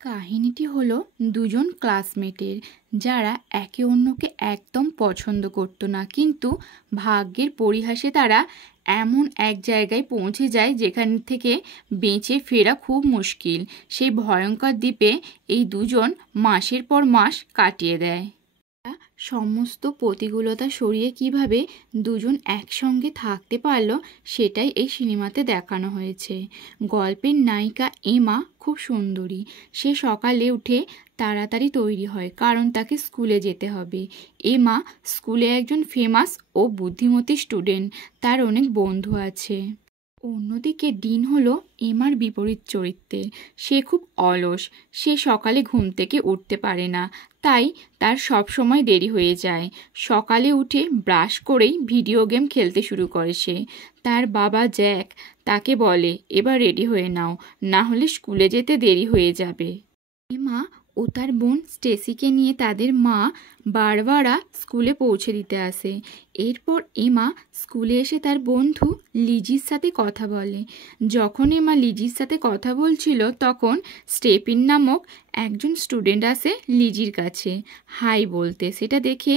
কাহিনীটি হলো দুজন ক্লাসমেটের, যারা একে অন্যকে একদম পছন্দ করতো না, কিন্তু ভাগ্যের পরিহাসে তারা এমন এক জায়গায় পৌঁছে যায় যেখান থেকে বেঁচে ফেরা খুব মুশকিল। সেই ভয়ঙ্কর দ্বীপে এই দুজন মাসের পর মাস কাটিয়ে দেয়। সমস্ত প্রতিকূলতা সরিয়ে কিভাবে দুজন একসঙ্গে থাকতে পারলো সেটাই এই সিনেমাতে দেখানো হয়েছে। গল্পের নায়িকা এমা খুব সুন্দরী। সে সকালে উঠে তাড়াতাড়ি তৈরি হয় কারণ তাকে স্কুলে যেতে হবে। এমা স্কুলে একজন ফেমাস ও বুদ্ধিমতী স্টুডেন্ট, তার অনেক বন্ধু আছে। অন্যদিকে ডিন হলো এমার বিপরীত চরিত্রে। সে খুব অলস, সে সকালে ঘুম থেকে উঠতে পারে না, তাই তার সব সময় দেরি হয়ে যায়। সকালে উঠে ব্রাশ করেই ভিডিও গেম খেলতে শুরু করে সে। তার বাবা জ্যাক তাকে বলে, এবার রেডি হয়ে নাও, না হলে স্কুলে যেতে দেরি হয়ে যাবে। এমা ও তার বোন স্টেসিকে নিয়ে তাদের মা বারবারা স্কুলে পৌঁছে দিতে আসে। এরপর এমা স্কুলে এসে তার বন্ধু লিজির সাথে কথা বলে। যখন এমা লিজির সাথে কথা বলছিল তখন স্টেপিন নামক একজন স্টুডেন্ট আসে লিজির কাছে হাই বলতে। সেটা দেখে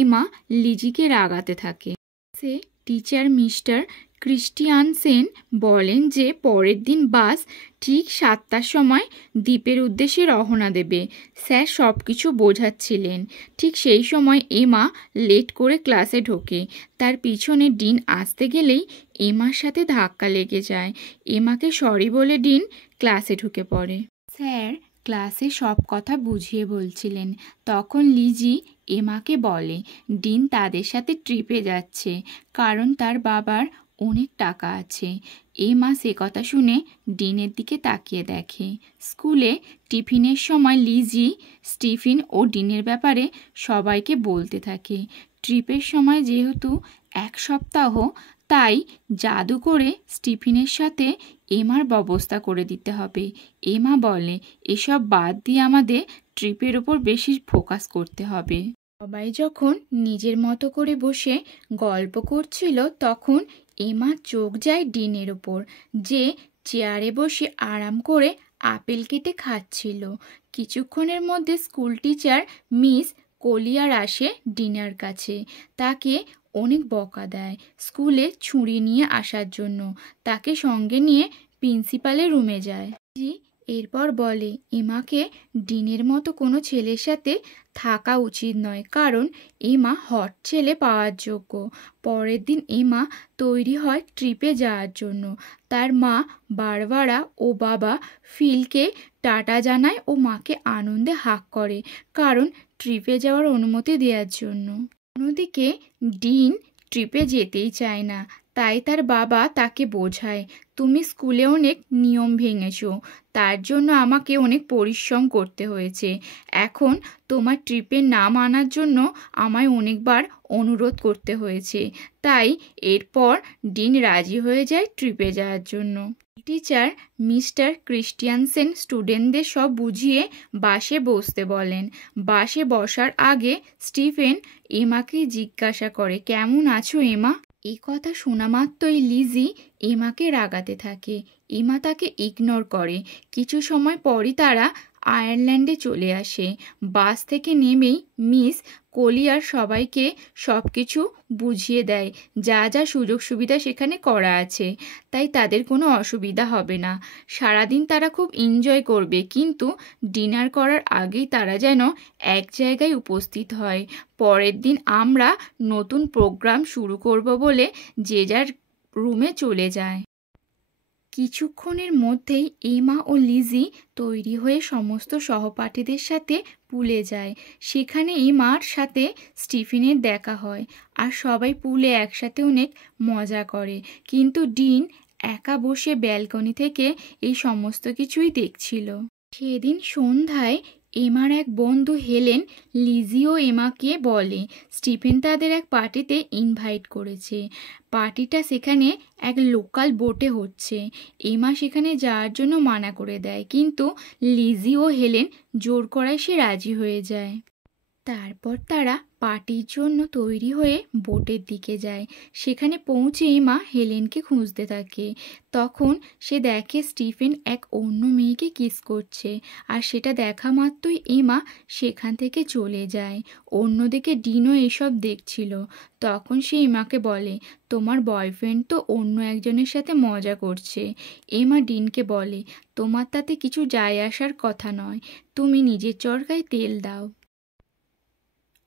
এমা লিজিকে রাগাতে থাকে। সে টিচার মিস্টার ক্রিস্টিয়ানসেন বলেন যে পরের দিন বাস ঠিক 7টার সময় দ্বীপের উদ্দেশ্যে রওনা দেবে। স্যার সব কিছু বোঝাচ্ছিলেন। ঠিক সেই সময় এমা লেট করে ক্লাসে ঢোকে। তার পিছনে ডিন আসতে গেলেই এমার সাথে ধাক্কা লেগে যায়। এমাকে সরি বলে ডিন ক্লাসে ঢুকে পড়ে। স্যার ক্লাসে সব কথা বুঝিয়ে বলছিলেন। তখন লিজি এমাকে বলে ডিন তাদের সাথে ট্রিপে যাচ্ছে কারণ তার বাবার অনেক টাকা আছে। এমা সে কথা শুনে ডিনের দিকে তাকিয়ে দেখে। স্কুলে টিফিনের সময় লিজি স্টিফেন ও ডিনের ব্যাপারে সবাইকে বলতে থাকে। ট্রিপের সময় যেহেতু 1 সপ্তাহ, তাই জাদু করে স্টিফেনের সাথে এমার ব্যবস্থা করে দিতে হবে। এমা বলে এসব বাদ দিয়ে আমাদের ট্রিপের ওপর বেশি ফোকাস করতে হবে। সবাই যখন নিজের মতো করে বসে গল্প করছিল তখন এমা চোখ যায় ডিনের ওপর, যে চেয়ারে বসে আরাম করে আপেল কেটে খাচ্ছিল। কিছুক্ষণের মধ্যে স্কুল টিচার মিস কলিয়ার আসে ডিনার কাছে। তাকে অনেক বকা দেয় স্কুলে ছুরি নিয়ে আসার জন্য। তাকে সঙ্গে নিয়ে প্রিন্সিপালের রুমে যায়। এরপর বলে এমাকে ডিনের মতো কোনো ছেলের সাথে থাকা উচিত নয় কারণ এমা হট ছেলে পাওয়ার যোগ্য। পরের দিন এমা তৈরি হয় ট্রিপে যাওয়ার জন্য। তার মা বারবারা ও বাবা ফিলকে টাটা জানায় ও মাকে আনন্দে হাঁক করে কারণ ট্রিপে যাওয়ার অনুমতি দেওয়ার জন্য। অন্যদিকে ডিন ট্রিপে যেতেই চায় না, তাই তার বাবা তাকে বোঝায় তুমি স্কুলে অনেক নিয়ম ভেঙেছো, তার জন্য আমাকে অনেক পরিশ্রম করতে হয়েছে। এখন তোমার ট্রিপে নাম আনার জন্য আমায় অনেকবার অনুরোধ করতে হয়েছে। তাই এরপর ডিন রাজি হয়ে যায় ট্রিপে যাওয়ার জন্য। টিচার মিস্টার ক্রিস্টিয়ানসেন স্টুডেন্টদের সব বুঝিয়ে বাসে বসতে বলেন। বাসে বসার আগে স্টিফেন এমাকে জিজ্ঞাসা করে কেমন আছো এমা। এই কথা শোনা মাত্রই লিজি এমাকে রাগাতে থাকে। এমা তাকে ইগনোর করে। কিছু সময় পরই তারা আয়ারল্যান্ডে চলে আসে। বাস থেকে নেমেই মিস কলিয়ার সবাইকে সব কিছু বুঝিয়ে দেয়, যা যা সুযোগ সুবিধা সেখানে করা আছে, তাই তাদের কোনো অসুবিধা হবে না। সারাদিন তারা খুব এনজয় করবে, কিন্তু ডিনার করার আগেই তারা যেন এক জায়গায় উপস্থিত হয়। পরের দিন আমরা নতুন প্রোগ্রাম শুরু করব বলে যে যার রুমে চলে যায়। কিছুক্ষণের মধ্যেই এমা ও লিজি তৈরি হয়ে সমস্ত সহপাঠীদের সাথে পুলে যায়। সেখানে এমার সাথে স্টিফেনের দেখা হয় আর সবাই পুলে একসাথে অনেক মজা করে, কিন্তু ডিন একা বসে ব্যালকনি থেকে এই সমস্ত কিছুই দেখছিল। সেদিন সন্ধ্যায় এমার এক বন্ধু হেলেন লিজি ও এমাকে বলে স্টিফেন তাদের এক পার্টিতে ইনভাইট করেছে। পার্টিটা সেখানে এক লোকাল বোটে হচ্ছে। এমা সেখানে যাওয়ার জন্য মানা করে দেয়, কিন্তু লিজি ও হেলেন জোর করায় সে রাজি হয়ে যায়। তারপর তারা পার্টির জন্য তৈরি হয়ে বোটের দিকে যায়। সেখানে পৌঁছে এমা হেলেনকে খুঁজতে থাকে। তখন সে দেখে স্টিফেন এক অন্য মেয়েকে কিস করছে, আর সেটা দেখা মাত্রই এমা সেখান থেকে চলে যায়। অন্যদিকে ডিনও এসব দেখছিল। তখন সে এমাকে বলে, তোমার বয়ফ্রেন্ড তো অন্য একজনের সাথে মজা করছে। এমা ডিনকে বলে, তোমার তাতে কিছু যায় আসার কথা নয়, তুমি নিজের চরকায় তেল দাও।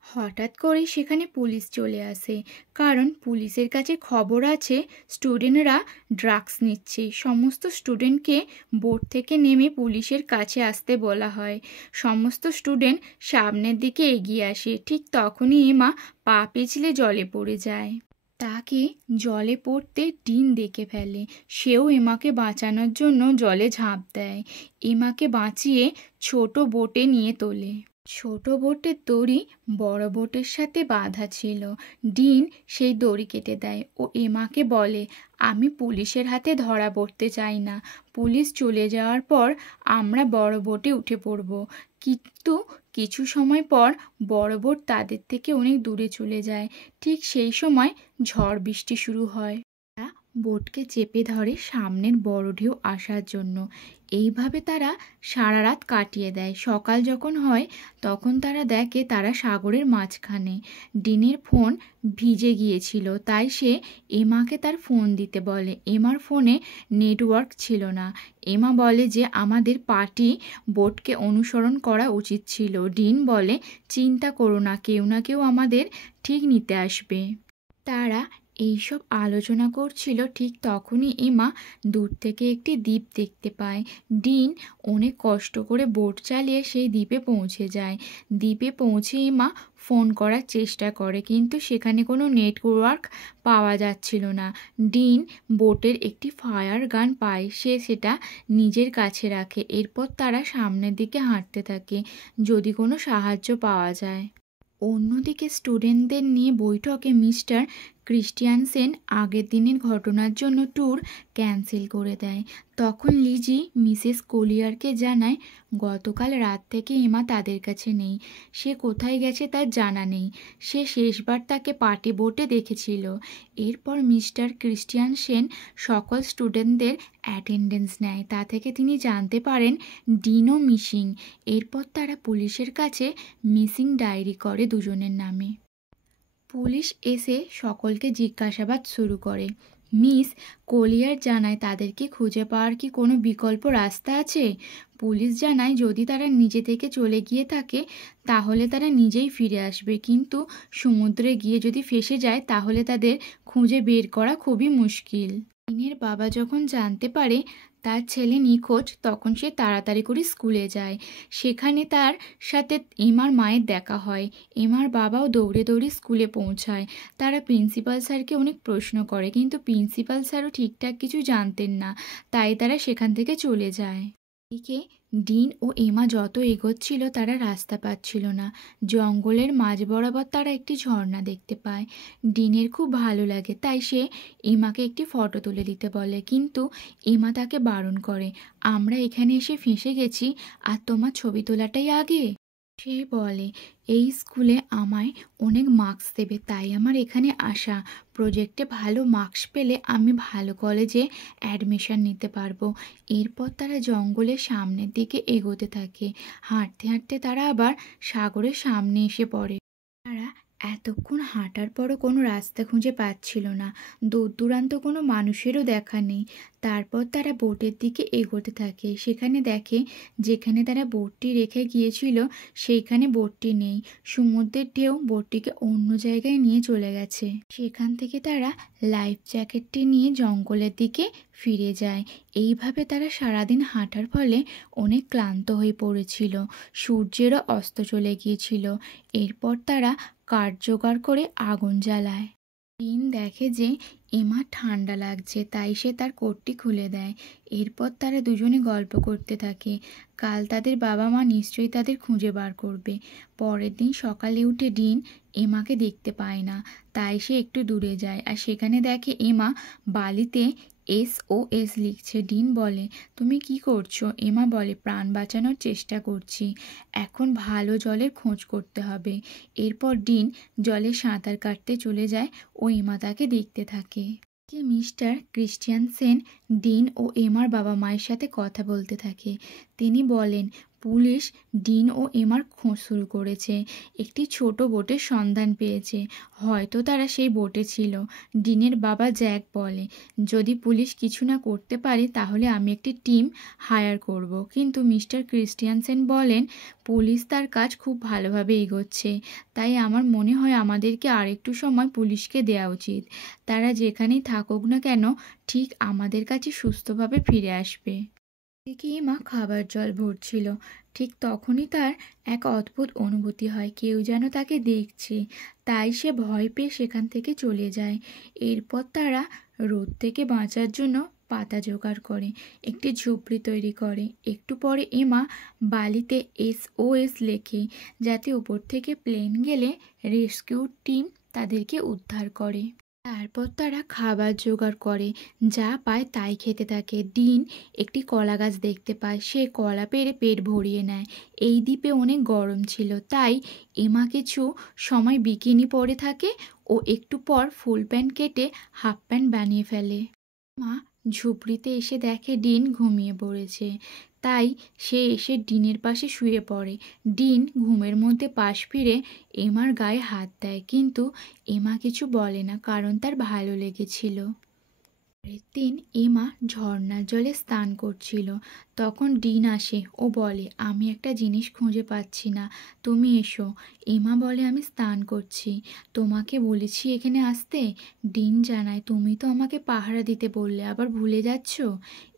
হঠাৎ করে সেখানে পুলিশ চলে আসে, কারণ পুলিশের কাছে খবর আছে স্টুডেন্টরা ড্রাগস নিচ্ছে। সমস্ত স্টুডেন্টকে বোট থেকে নেমে পুলিশের কাছে আসতে বলা হয়। সমস্ত স্টুডেন্ট সামনের দিকে এগিয়ে আসে। ঠিক তখনই এমা পা পিছলে জলে পড়ে যায়। তাকে জলে পড়তে ডিন দেখে ফেলে। সেও এমাকে বাঁচানোর জন্য জলে ঝাঁপ দেয়। এমাকে বাঁচিয়ে ছোট বোটে নিয়ে তোলে। ছোট বোটের দড়ি বড় বোটের সাথে বাঁধা ছিল। ডিন সেই দড়ি কেটে দেয় ও এমাকে বলে, আমি পুলিশের হাতে ধরা পড়তে চাই না। পুলিশ চলে যাওয়ার পর আমরা বড় বোটে উঠে পড়ব। কিন্তু কিছু সময় পর বড় বোট তাদের থেকে অনেক দূরে চলে যায়। ঠিক সেই সময় ঝড় বৃষ্টি শুরু হয়। তারা বোটকে চেপে ধরে সামনের বড় ঢেউ আসার জন্য। এইভাবে তারা সারা রাত কাটিয়ে দেয়। সকাল যখন হয় তখন তারা দেখে তারা সাগরের মাঝখানে। ডিনের ফোন ভিজে গিয়েছিল, তাই সে এমাকে তার ফোন দিতে বলে। এমার ফোনে নেটওয়ার্ক ছিল না। এমা বলে যে আমাদের পার্টি বোটকে অনুসরণ করা উচিত ছিল। ডিন বলে, চিন্তা করো না, কেউ না কেউ আমাদের ঠিক নিতে আসবে। তারা এইসব আলোচনা করছিল, ঠিক তখনই এমা দূর থেকে একটি দ্বীপ দেখতে পায়। ডিন অনেক কষ্ট করে বোট চালিয়ে সেই দ্বীপে পৌঁছে যায়। দ্বীপে পৌঁছে এমা ফোন করার চেষ্টা করে, কিন্তু সেখানে কোনো নেটওয়ার্ক পাওয়া যাচ্ছিল না। ডিন বোটের একটি ফায়ার গান পায়, সে সেটা নিজের কাছে রাখে। এরপর তারা সামনের দিকে হাঁটতে থাকে, যদি কোনো সাহায্য পাওয়া যায়। অন্যদিকে স্টুডেন্টদের নিয়ে বৈঠকে মিস্টার ক্রিস্টিয়ানসেন আগের দিনের ঘটনার জন্য ট্যুর ক্যান্সেল করে দেয়। তখন লিজি মিসেস কোলিয়ারকে জানায় গতকাল রাত থেকে এমা তাদের কাছে নেই। সে কোথায় গেছে তার জানা নেই। সে শেষবার তাকে পার্টি বোটে দেখেছিল। এরপর মিস্টার ক্রিস্টিয়ানসেন সকল স্টুডেন্টদের অ্যাটেন্ডেন্স নেয়। তা থেকে তিনি জানতে পারেন ডিনও মিসিং। এরপর তারা পুলিশের কাছে মিসিং ডায়েরি করে দুজনের নামে। পুলিশ এসে সকলকে জিজ্ঞাসাবাদ শুরু করে। মিস কোলিয়ার জানায় তাদেরকে খুঁজে পাওয়ার কি কোনো বিকল্প রাস্তা আছে। পুলিশ জানায় যদি তারা নিজে থেকে চলে গিয়ে থাকে তাহলে তারা নিজেই ফিরে আসবে, কিন্তু সমুদ্রে গিয়ে যদি ফেঁসে যায় তাহলে তাদের খুঁজে বের করা খুবই মুশকিল। ডিনের বাবা যখন জানতে পারে তার ছেলে নিখোঁজ, তখন সে তাড়াতাড়ি করে স্কুলে যায়। সেখানে তার সাথে এমার মায়ের দেখা হয়। এমার বাবাও দৌড়ে দৌড়ে স্কুলে পৌঁছায়। তারা প্রিন্সিপাল স্যারকে অনেক প্রশ্ন করে, কিন্তু প্রিন্সিপাল স্যারও ঠিকঠাক কিছু জানতেন না, তাই তারা সেখান থেকে চলে যায়। এদিকে ডিন ও এমা যত এগোচ্ছিল তারা রাস্তা পাচ্ছিল না। জঙ্গলের মাঝ বরাবর তারা একটি ঝর্ণা দেখতে পায়। ডিনের খুব ভালো লাগে, তাই সে এমাকে একটি ফটো তুলে দিতে বলে, কিন্তু এমা তাকে বারণ করে, আমরা এখানে এসে ফেঁসে গেছি আর তোমার ছবি তোলাটাই আগে। সে বলে, এই স্কুলে আমায় অনেক মার্কস দেবে, তাই আমার এখানে আসা। প্রজেক্টে ভালো মার্কস পেলে আমি ভালো কলেজে অ্যাডমিশন নিতে পারবো। এরপর তারা জঙ্গলের সামনের দিকে এগোতে থাকে। হাঁটতে হাঁটতে তারা আবার সাগরের সামনে এসে পড়ে। তারা এতক্ষণ হাঁটার পরও কোনো রাস্তা খুঁজে পাচ্ছিল না। দূর দূরান্ত কোনো মানুষেরও দেখা নেই। তারপর তারা বোটের দিকে এগোতে থাকে। সেখানে দেখে যেখানে তারা বোটটি রেখে গিয়েছিল সেইখানে বোটটি নেই। সমুদ্রের ঢেউ বোটটিকে অন্য জায়গায় নিয়ে চলে গেছে। সেখান থেকে তারা লাইফ জ্যাকেটটি নিয়ে জঙ্গলের দিকে ফিরে যায়। এইভাবে তারা সারাদিন হাঁটার ফলে অনেক ক্লান্ত হয়ে পড়েছিল। সূর্যেরও অস্ত চলে গিয়েছিল। এরপর তারা কাঠ জোগাড় করে আগুন জ্বালায়। ডিন দেখে যে এমা ঠান্ডা লাগছে, তাই সে তার কোটটি খুলে দেয়। এরপর তারা দুজনে গল্প করতে থাকে। কাল তাদের বাবা মা নিশ্চয়ই তাদের খুঁজে বার করবে। পরের দিন সকালে উঠে ডিন এমাকে দেখতে পায় না, তাই সে একটু দূরে যায় আর সেখানে দেখে এমা বালিতে SOS লিখছে। ডিন বলে, তুমি কি করছো? এমা বলে, প্রাণ বাঁচানোর চেষ্টা করছি। এখন ভালো জলের খোঁজ করতে হবে। এরপর ডিন জলে সাঁতার কাটতে চলে যায় ও এমা তাকে দেখতে থাকে। যে মিস্টার ক্রিশ্চিয়ানসেন ডিন ও এমার বাবা মায়ের সাথে কথা বলতে থাকে। তিনি বলেন, পুলিশ ডিন ও এমার খোঁজ শুরু করেছে। একটি ছোট বোটের সন্ধান পেয়েছে। হয়তো তারা সেই বোটে ছিল। ডিনের বাবা জ্যাক বলে, যদি পুলিশ কিছু না করতে পারে তাহলে আমি একটি টিম হায়ার করব। কিন্তু মিস্টার ক্রিশ্চিয়ানসেন বলেন, পুলিশ তার কাজ খুব ভালোভাবে এগোচ্ছে। তাই আমার মনে হয় আমাদেরকে আরেকটু সময় পুলিশকে দেওয়া উচিত। তারা যেখানেই থাকুক না কেন ঠিক আমাদের কাছে সুস্থভাবে ফিরে আসবে। এদিকে এমা খাবার জল ভরছিল। ঠিক তখনই তার এক অদ্ভুত অনুভূতি হয়, কেউ যেন তাকে দেখছে। তাই সে ভয় পেয়ে সেখান থেকে চলে যায়। এরপর তারা রোদ থেকে বাঁচার জন্য পাতা জোগাড় করে একটি ঝুপড়ি তৈরি করে। একটু পরে এমা বালিতে SOS লেখে, যাতে উপর থেকে প্লেন গেলে রেস্কিউ টিম তাদেরকে উদ্ধার করে। তারপর তারা খাবার জোগাড় করে, যা পায় তাই খেতে থাকে। ডিন একটি কলা গাছ দেখতে পায়। সে কলা পেড়ে পেট ভরিয়ে নেয়। এই দ্বীপে অনেক গরম ছিল, তাই এমা কিছু সময় বিকিনি পরে থাকে ও একটু পর ফুল প্যান্ট কেটে হাফ প্যান্ট বানিয়ে ফেলে। মা ঝুপড়িতে এসে দেখে ডিন ঘুমিয়ে পড়েছে। তাই সে এসে ডিনের পাশে শুয়ে পড়ে। ডিন ঘুমের মধ্যে পাশ ফিরে এমার গায়ে হাত দেয়, কিন্তু এমা কিছু বলে না, কারণ তার ভালো লেগেছিল। পরের দিন এমা ঝর্ণার জলে স্নান করছিল। তখন ডিন আসে ও বলে, আমি একটা জিনিস খুঁজে পাচ্ছি না, তুমি এসো। এমা বলে, আমি স্নান করছি, তোমাকে বলেছি এখানে আসতে। ডিন জানায়, তুমি তো আমাকে পাহারা দিতে বললে, আবার ভুলে যাচ্ছ।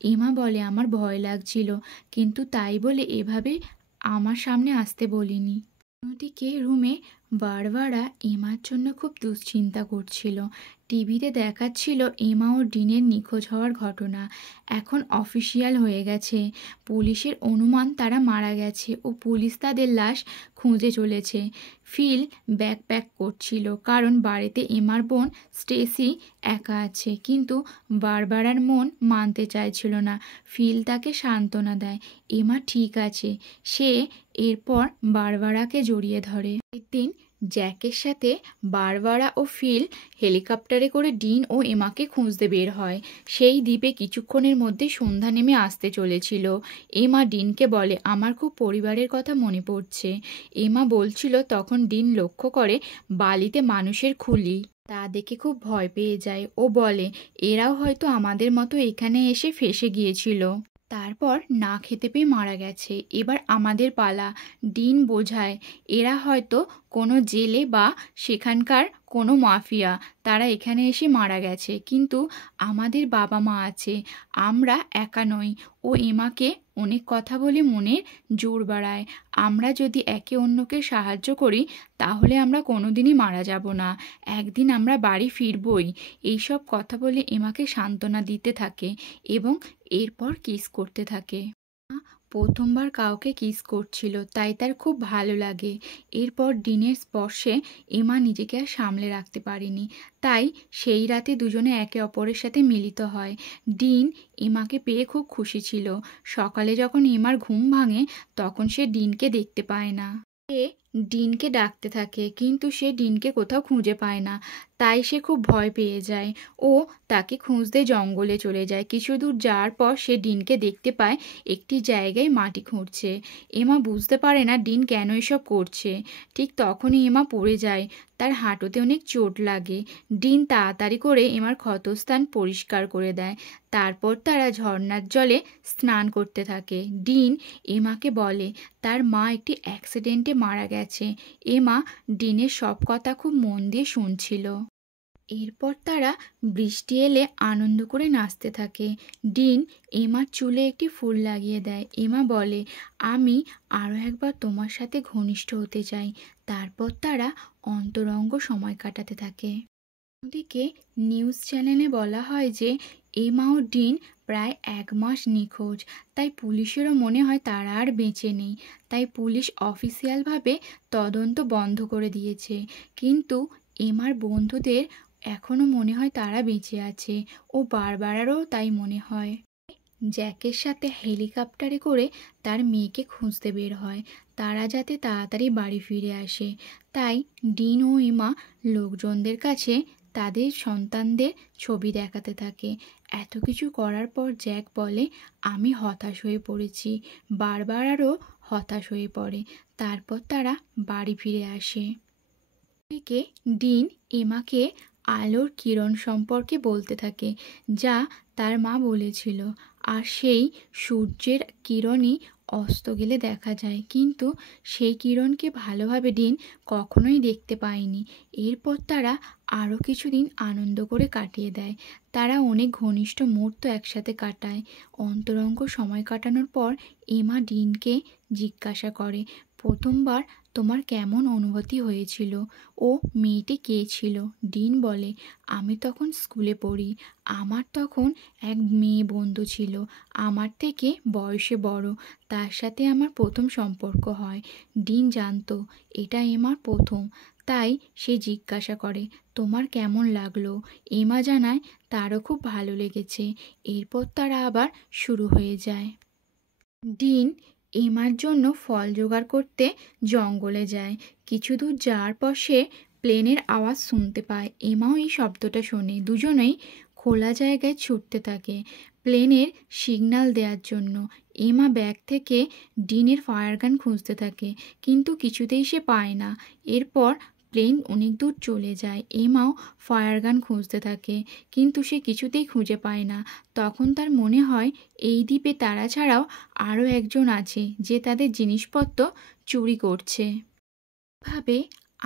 এমা বলে, আমার ভয় লাগছিল, কিন্তু তাই বলে এভাবে আমার সামনে আসতে বলিনি। অন্যদিকে রুমে বারবারা এমার জন্য খুব দুশ্চিন্তা করছিল। টিভিতে দেখাচ্ছিল এমা ও ডিনের নিখোঁজ হওয়ার ঘটনা। এখন অফিসিয়াল হয়ে গেছে। পুলিশের অনুমান তারা মারা গেছে ও পুলিশ তাদের লাশ খুঁজে চলেছে। ফিল ব্যাগ প্যাক করছিল, কারণ বাড়িতে এমার বোন স্টেসি একা আছে। কিন্তু বারবারার মন মানতে চাইছিল না। ফিল তাকে সান্ত্বনা দেয়, এমা ঠিক আছে। সে এরপর বারবারাকে জড়িয়ে ধরে। একদিন জ্যাকের সাথে বারবারা ও ফিল হেলিকপ্টারে করে ডিন ও এমাকে খুঁজতে বের হয়। সেই দ্বীপে কিছুক্ষণের মধ্যে সন্ধ্যা নেমে আসতে চলেছিল। এমা ডিনকে বলে, আমার খুব পরিবারের কথা মনে পড়ছে। এমা বলছিল, তখন ডিন লক্ষ্য করে বালিতে মানুষের খুলি। তা দেখে খুব ভয় পেয়ে যায়। ও বলে, এরাও হয়তো আমাদের মতো এখানে এসে ফেঁসে গিয়েছিল, তারপর না খেতে পেয়ে মারা গেছে। এবার আমাদের পালা। ডিন বোঝায়, এরা হয়তো কোনো জেলে বা সেখানকার কোনো মাফিয়া, তারা এখানে এসে মারা গেছে। কিন্তু আমাদের বাবা মা আছে, আমরা একা নই। ও এমাকে অনেক কথা বলে মনের জোর বাড়ায়। আমরা যদি একে অন্যকে সাহায্য করি তাহলে আমরা কোনোদিনই মারা যাব না, একদিন আমরা বাড়ি ফিরবই। এইসব কথা বলে এমাকে সান্ত্বনা দিতে থাকে এবং এরপর কিস করতে থাকে। প্রথমবার কাউকে কিস করছিল, তাই তার খুব ভালো লাগে। এরপর ডিনের স্পর্শে এমা নিজেকে আর সামলে রাখতে পারেনি, তাই সেই রাতে দুজনে একে অপরের সাথে মিলিত হয়। ডিন এমাকে পেয়ে খুব খুশি ছিল। সকালে যখন এমার ঘুম ভাঙে তখন সে ডিনকে দেখতে পায় না। সে ডিনকে ডাকতে থাকে, কিন্তু সে ডিনকে কোথাও খুঁজে পায় না। তাই সে খুব ভয় পেয়ে যায় ও তাকে খুঁজতে জঙ্গলে চলে যায়। কিছু দূর যাওয়ার পর সে ডিনকে দেখতে পায় একটি জায়গায় মাটি খুঁড়ছে। এমা বুঝতে পারে না ডিন কেন এসব করছে। ঠিক তখনই এমা পড়ে যায়, তার হাঁটুতে অনেক চোট লাগে। ডিন তাড়াতাড়ি করে এমার ক্ষতস্থান পরিষ্কার করে দেয়। তারপর তারা ঝর্ণার জলে স্নান করতে থাকে। ডিন এমাকে বলে তার মা একটি অ্যাক্সিডেন্টে মারা গেছে। এমা ডিনের সব কথা খুব মন দিয়ে শুনছিল। এরপর তারা বৃষ্টি এলে আনন্দ করে নাচতে থাকে। ডিন এমার চুলে একটি ফুল লাগিয়ে দেয়। এমা বলে, আমি আরও একবার তোমার সাথে ঘনিষ্ঠ হতে চাই। তারপর তারা অন্তরঙ্গ সময় কাটাতে থাকে। অন্যদিকে নিউজ চ্যানেলে বলা হয় যে এমা ও ডিন প্রায় 1 মাস নিখোঁজ। তাই পুলিশেরও মনে হয় তারা আর বেঁচে নেই। তাই পুলিশ অফিসিয়ালভাবে তদন্ত বন্ধ করে দিয়েছে। কিন্তু এমার বন্ধুদের এখনও মনে হয় তারা বেঁচে আছে। ও বারবারও তাই মনে হয়। জ্যাকের সাথে হেলিকপ্টারে করে তার মেয়েকে খুঁজতে বের হয়, তারা যাতে তাড়াতাড়ি বাড়ি ফিরে আসে। তাই ডিন ও এমা লোকজনদের কাছে তাদের সন্তানদের ছবি দেখাতে থাকে। এত কিছু করার পর জ্যাক বলে, আমি হতাশ হয়ে পড়েছি। বারবার আরও হতাশ হয়ে পড়ে। তারপর তারা বাড়ি ফিরে আসে। এদিকে ডিন এমাকে আলোর কিরণ সম্পর্কে বলতে থাকে, যা তার মা বলেছিল। আর সেই সূর্যের কিরণই অস্ত গেলে দেখা যায়, কিন্তু সেই কিরণকে ভালোভাবে ডিন কখনোই দেখতে পায়নি। এরপর তারা আরও কিছুদিন আনন্দ করে কাটিয়ে দেয়। তারা অনেক ঘনিষ্ঠ মুহূর্ত একসাথে কাটায়। অন্তরঙ্গ সময় কাটানোর পর এমা ডিনকে জিজ্ঞাসা করে, প্রথমবার তোমার কেমন অনুভূতি হয়েছিল? ও মেয়েটি কে ছিল? ডিন বলে, আমি তখন স্কুলে পড়ি। আমার তখন এক মেয়ে বন্ধু ছিল, আমার থেকে বয়সে বড়। তার সাথে আমার প্রথম সম্পর্ক হয়। ডিন জানতো এটা এমার প্রথম, তাই সে জিজ্ঞাসা করে, তোমার কেমন লাগলো? এমা জানায় তারও খুব ভালো লেগেছে। এরপর তারা আবার শুরু হয়ে যায়। ডিন এমার জন্য ফল জোগাড় করতে জঙ্গলে যায়। কিছু দূর যাওয়ার পর সে প্লেনের আওয়াজ শুনতে পায়। এমাও এই শব্দটা শোনে। দুজনেই খোলা জায়গায় ছুটতে থাকে প্লেনের সিগন্যাল দেওয়ার জন্য। এমা ব্যাগ থেকে ডিনের ফায়ার গান খুঁজতে থাকে, কিন্তু কিছুতেই সে পায় না। এরপর প্লেন অনেক দূর চলে যায়। এমাও ফায়ার গান খুঁজতে থাকে, কিন্তু সে কিছুতেই খুঁজে পায় না। তখন তার মনে হয় এই দ্বীপে তারা ছাড়াও আরও একজন আছে যে তাদের জিনিসপত্র চুরি করছে। ভাবে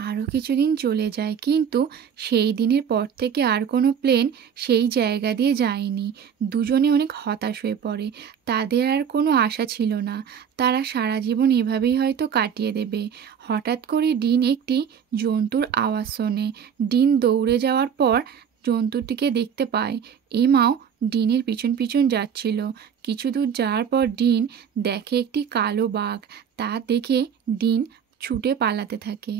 আরও কিছুদিন চলে যায়, কিন্তু সেই দিনের পর থেকে আর কোনো প্লেন সেই জায়গা দিয়ে যায়নি। দুজনে অনেক হতাশ হয়ে পড়ে। তাদের আর কোনো আশা ছিল না। তারা সারা জীবন এভাবেই হয়তো কাটিয়ে দেবে। হঠাৎ করে ডিন একটি জন্তুর আওয়াজ শোনে। ডিন দৌড়ে যাওয়ার পর জন্তুটিকে দেখতে পায়। এমাও ডিনের পিছন পিছন যাচ্ছিল। কিছু দূর যাওয়ার পর ডিন দেখে একটি কালো বাঘ। তা দেখে ডিন ছুটে পালাতে থাকে।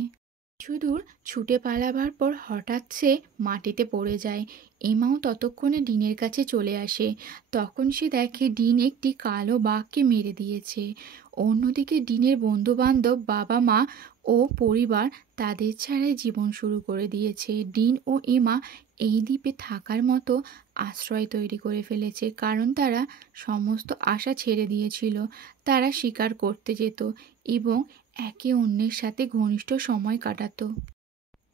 কিছুদূর ছুটে পালাবার পর হঠাৎ সে মাটিতে পড়ে যায়। এমাও ততক্ষণে ডিনের কাছে চলে আসে। তখন সে দেখে ডিন একটি কালো বাঘকে মেরে দিয়েছে। অন্যদিকে ডিনের বন্ধুবান্ধব, বাবা মা ও পরিবার তাদের ছাড়াই জীবন শুরু করে দিয়েছে। ডিন ও এমা এই দ্বীপে থাকার মতো আশ্রয় তৈরি করে ফেলেছে, কারণ তারা সমস্ত আশা ছেড়ে দিয়েছিল। তারা শিকার করতে যেত এবং একে অন্যের সাথে ঘনিষ্ঠ সময় কাটাতো।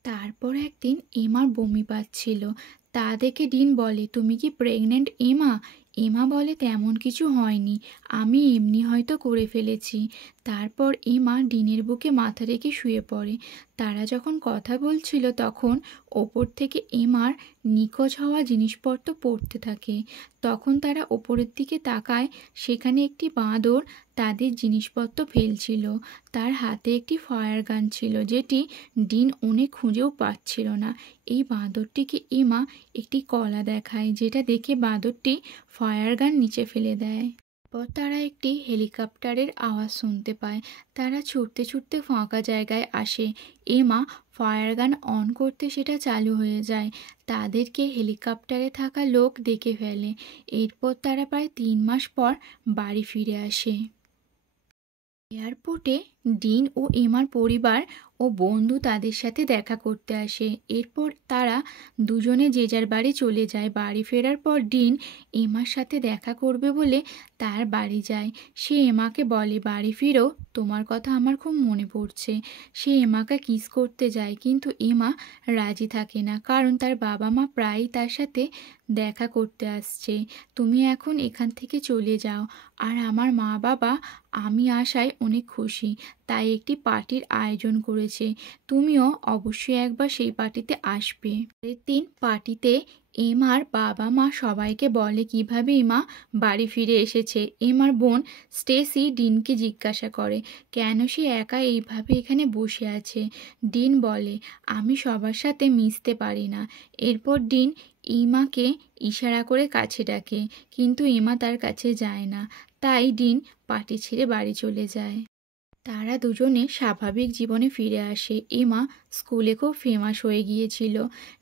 তারপর একদিন এমার বমি পাচ্ছিল। তা দেখে ডিন বলে, তুমি কি প্রেগনেন্ট এমা? এমা বলে, তেমন কিছু হয়নি, আমি এমনি হয়তো করে ফেলেছি। তারপর এমা ডিনের বুকে মাথা রেখে শুয়ে পড়ে। তারা যখন কথা বলছিল তখন ওপর থেকে এমার নিখোঁজ হওয়া জিনিসপত্র পড়তে থাকে। তখন তারা ওপরের দিকে তাকায়, সেখানে একটি বাঁদর তাদের জিনিসপত্র ফেলছিল। তার হাতে একটি ফায়ার গান ছিল, যেটি ডিন অনেক খুঁজেও পাচ্ছিল না। এই বাঁদরটিকে এমা একটি কলা দেখায়, যেটা দেখে বাঁদরটি ফায়ার গান নিচে ফেলে দেয়। পর তারা একটি হেলিকপ্টারের আওয়াজ শুনতে পায়। তারা ছুটতে ছুটতে ফাঁকা জায়গায় আসে। এমা ফায়ার গান অন করতে সেটা চালু হয়ে যায়। তাদেরকে হেলিকপ্টারে থাকা লোক দেখে ফেলে। এরপর তারা প্রায় 3 মাস পর বাড়ি ফিরে আসে। এয়ারপোর্টে ডিন ও এমার পরিবার ও বন্ধু তাদের সাথে দেখা করতে আসে। এরপর তারা দুজনে যে যার বাড়ি চলে যায়। বাড়ি ফেরার পর ডিন এমার সাথে দেখা করবে বলে তার বাড়ি যায়। সে এমাকে বলে, বাড়ি ফিরো, তোমার কথা আমার খুব মনে পড়ছে। সে এমাকে কিস করতে যায়, কিন্তু এমা রাজি থাকে না, কারণ তার বাবা মা প্রায়ই তার সাথে দেখা করতে আসছে। তুমি এখন এখান থেকে চলে যাও, আর আমার মা বাবা আমি আসায় অনেক খুশি, তাই একটি পার্টির আয়োজন করেছে। তুমিও অবশ্যই একবার সেই পার্টিতে আসবে। পরের দিন পার্টিতে এমার বাবা মা সবাইকে বলে কিভাবে এমা বাড়ি ফিরে এসেছে। এমার বোন স্টেসি ডিনকে জিজ্ঞাসা করে কেন সে একা এইভাবে এখানে বসে আছে। ডিন বলে, আমি সবার সাথে মিশতে পারি না। এরপর ডিন এমাকে ইশারা করে কাছে ডাকে, কিন্তু এমা তার কাছে যায় না। তাই ডিন পার্টি ছেড়ে বাড়ি চলে যায়। তারা দুজনে স্বাভাবিক জীবনে ফিরে আসে। এমা স্কুলে খুব ফেমাস হয়ে গিয়েছিল।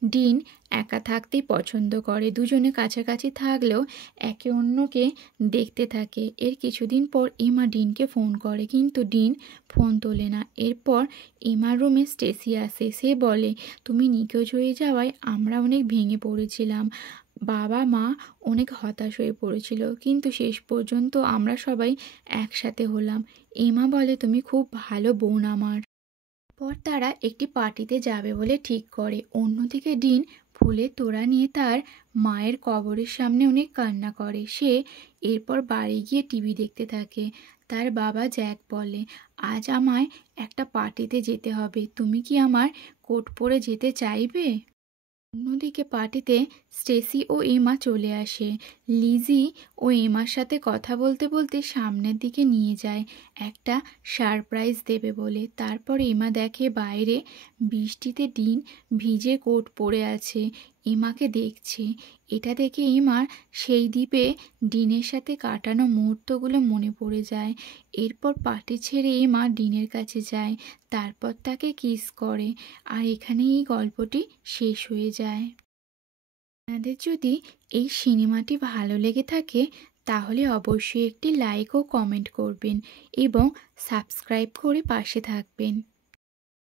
ডিন একা থাকতেই পছন্দ করে। দুজনে কাছাকাছি থাকলেও একে অন্যকে দেখতে থাকে। এর কিছুদিন পর এমা ডিনকে ফোন করে, কিন্তু ডিন ফোন তোলে না। এরপর এমার রুমে স্টেসি আসে। সে বলে, তুমি নিখোঁজ হয়ে যাওয়ায় আমরা অনেক ভেঙে পড়েছিলাম। বাবা মা অনেক হতাশ হয়ে পড়েছিল, কিন্তু শেষ পর্যন্ত আমরা সবাই একসাথে হলাম। এমা বলে, তুমি খুব ভালো বোন আমার। পর তারা একটি পার্টিতে যাবে বলে ঠিক করে। অন্যদিকে ডিন ফুলের তোড়া নিয়ে তার মায়ের কবরের সামনে অনেক কান্না করে। সে এরপর বাড়ি গিয়ে টিভি দেখতে থাকে। তার বাবা জ্যাক বলে, আজ আমায় একটা পার্টিতে যেতে হবে, তুমি কি আমার কোট পরে যেতে চাইবে? অন্যদিকে পার্টিতে স্টেসি ও এমা চলে আসে। লিজি ও এমার সাথে কথা বলতে বলতে সামনের দিকে নিয়ে যায়, একটা সারপ্রাইজ দেবে বলে। তারপর এমা দেখে বাইরে বৃষ্টিতে ডিন ভিজে কোট পরে আছে, এমাকে দেখছে। এটা দেখে এমার সেই দ্বীপে ডিনের সাথে কাটানো মুহূর্তগুলো মনে পড়ে যায়। এরপর পার্টি ছেড়ে এমা ডিনের কাছে যায়, তারপর তাকে কিস করে। আর এখানেই এই গল্পটি শেষ হয়ে যায়। আপনাদের যদি এই সিনেমাটি ভালো লেগে থাকে তাহলে অবশ্যই একটি লাইক ও কমেন্ট করবেন এবং সাবস্ক্রাইব করে পাশে থাকবেন।